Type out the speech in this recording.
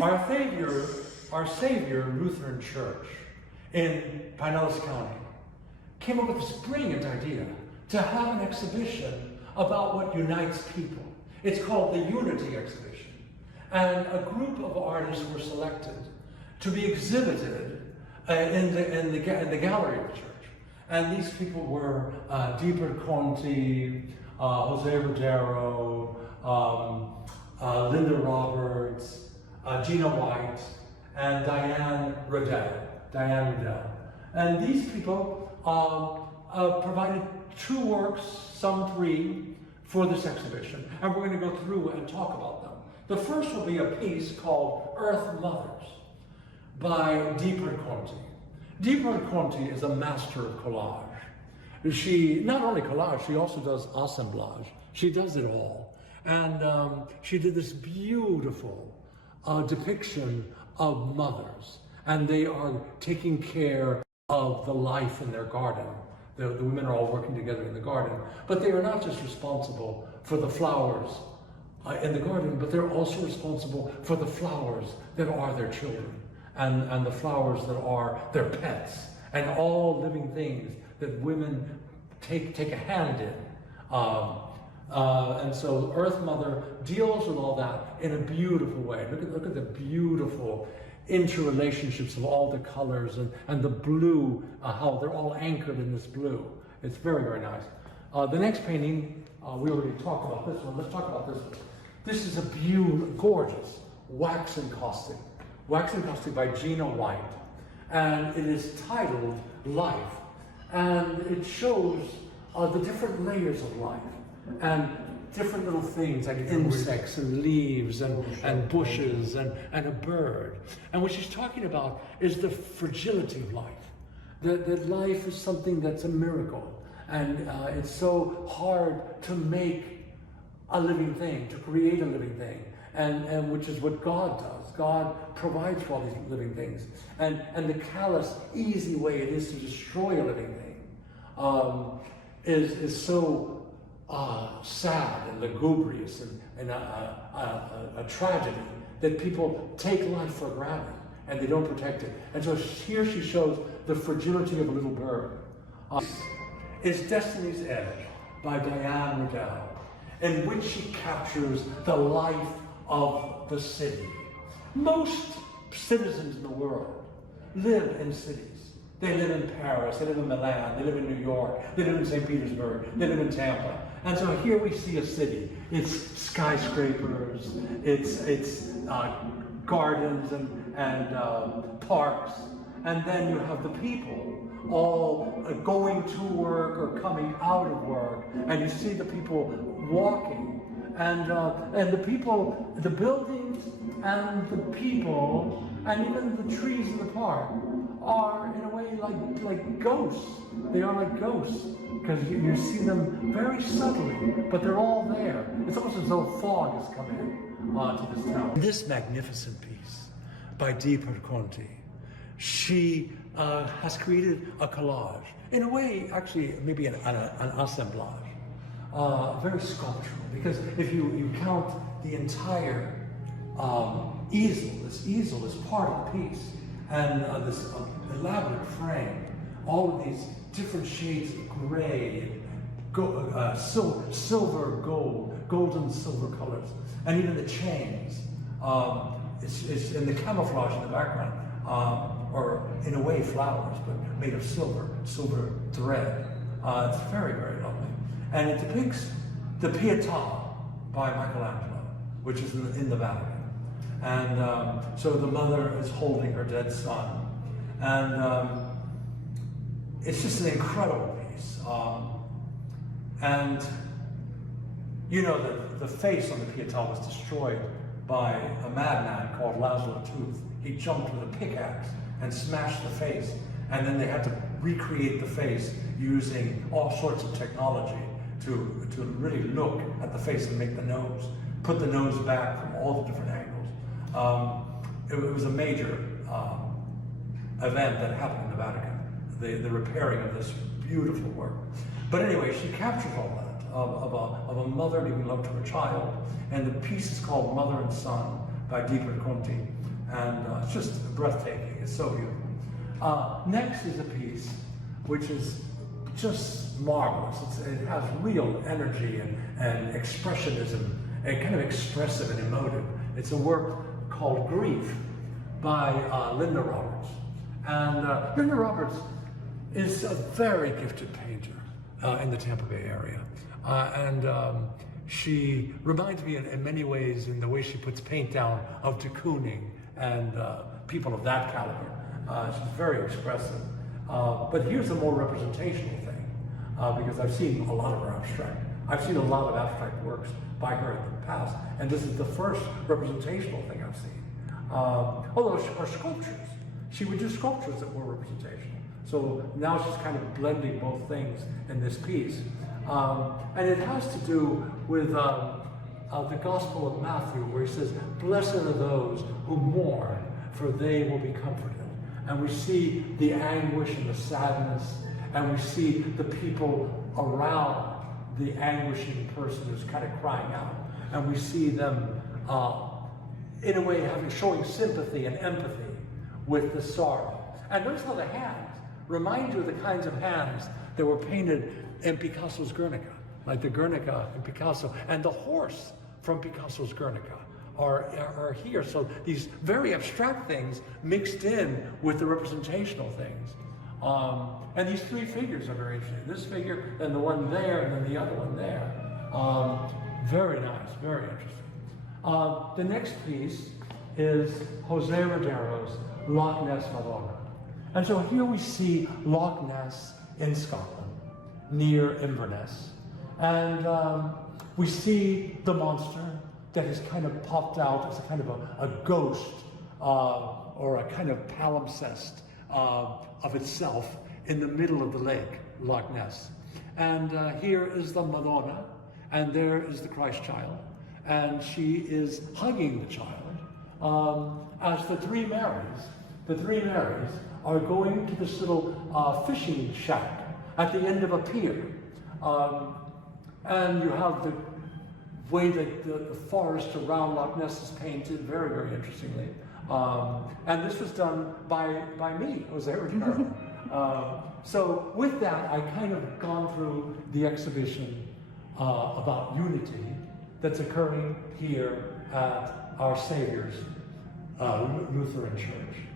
Our Savior Lutheran Church in Pinellas County came up with this brilliant idea to have an exhibition about what unites people. It's called the Unity Exhibition. And a group of artists were selected to be exhibited in the gallery of the church. And these people were Dee Perconti, José Rodeiro, Linda Roberts, Gina White, and Diane Radel. And these people provided 2 works, some 3, for this exhibition. And we're going to go through and talk about them. The first will be a piece called Earth Mothers by Dee Perconti. Dee Perconti is a master of collage. She, not only collage, she also does assemblage. She does it all. And she did this beautiful depiction of mothers. And they are taking care of the life in their garden. The women are all working together in the garden. But they are not just responsible for the flowers in the garden, but they're also responsible for the flowers that are their children. And the flowers that are their pets, and all living things that women take a hand in. And so Earth Mother deals with all that in a beautiful way. Look at the beautiful interrelationships of all the colors and the blue, how they're all anchored in this blue. It's very, very nice. The next painting, we already talked about this one. Let's talk about this one. This is a gorgeous wax encaustic. Wax encaustic by Gina White. And it is titled Life. And it shows the different layers of life. And different little things like insects and leaves and bushes and a bird. And what she's talking about is the fragility of life. That life is something that's a miracle. And it's so hard to make a living thing, to create a living thing. And which is what God does. God provides for all these living things. And the callous, easy way it is to destroy a living thing is so sad and lugubrious and a tragedy that people take life for granted and they don't protect it. And so here she shows the fragility of a little bird. Is Destiny's Edge by Diane V, in which she captures the life of the city. Most citizens in the world live in cities. They live in Paris, they live in Milan, they live in New York, they live in St. Petersburg, they live in Tampa. And so here we see a city. It's skyscrapers, it's gardens and parks. And then you have the people all going to work or coming out of work. And you see the people walking. And the people, the buildings and the people, and even the trees in the park are in a way like ghosts. They are like ghosts because you see them very subtly, but they're all there. It's almost as though fog has come in to this town. This magnificent piece by Dee Perconti, she has created a collage. In a way, actually, maybe an assemblage. Very sculptural, because if you count the entire easel, this easel is part of the piece, and this elaborate frame, all of these different shades of gray, silver, golden silver colors, and even the chains, it's in the camouflage in the background, or in a way flowers, but made of silver thread. It's very, very lovely. And it depicts the Pietà by Michelangelo, which is in the Vatican. And so the mother is holding her dead son. And it's just an incredible piece. And you know that the face on the Pietà was destroyed by a madman called Laszlo Tooth. He jumped with a pickaxe and smashed the face. And then they had to recreate the face using all sorts of technology to really look at the face and make the nose, put the nose back from all the different angles. It was a major event that happened in the Vatican, the repairing of this beautiful work. But anyway, she captures all that, of a mother giving love to her child, and the piece is called Mother and Son by Dee Perconti. It's just breathtaking. It's so beautiful. Next is a piece which is just marvelous. It has real energy and expressionism, and kind of expressive and emotive. It's a work called Grief by Linda Roberts. And Linda Roberts is a very gifted painter in the Tampa Bay area. She reminds me in many ways, in the way she puts paint down, of de Kooning and people of that caliber. She's very expressive. But here's a more representational thing, because I've seen a lot of her abstract. I've seen a lot of abstract works by her in the past, and this is the first representational thing I've seen. Although her sculptures, she would do sculptures that were representational. So now she's kind of blending both things in this piece. And it has to do with the Gospel of Matthew, where he says, "Blessed are those who mourn, for they will be comforted." And we see the anguish and the sadness, and we see the people around the anguishing person who's kind of crying out. And we see them, in a way, showing sympathy and empathy with the sorrow. And notice how the hands remind you of the kinds of hands that were painted in Picasso's Guernica, like the Guernica in Picasso, and the horse from Picasso's Guernica are here. So these very abstract things mixed in with the representational things. And these three figures are very interesting. This figure, and the one there, and then the other one there. Very nice, very interesting. The next piece is José Rodeiro's Loch Ness Madonna. And so here we see Loch Ness in Scotland, near Inverness. And we see the monster that has kind of popped out as a kind of a ghost or a kind of palimpsest of itself in the middle of the lake, Loch Ness. And here is the Madonna, and there is the Christ child, and she is hugging the child as the three Marys are going to this little fishing shack at the end of a pier. And you have the way that the forest around Loch Ness is painted, very, very interestingly. And this was done by me, José Rodeiro. So with that, I kind of gone through the exhibition about unity that's occurring here at Our Savior's Lutheran Church.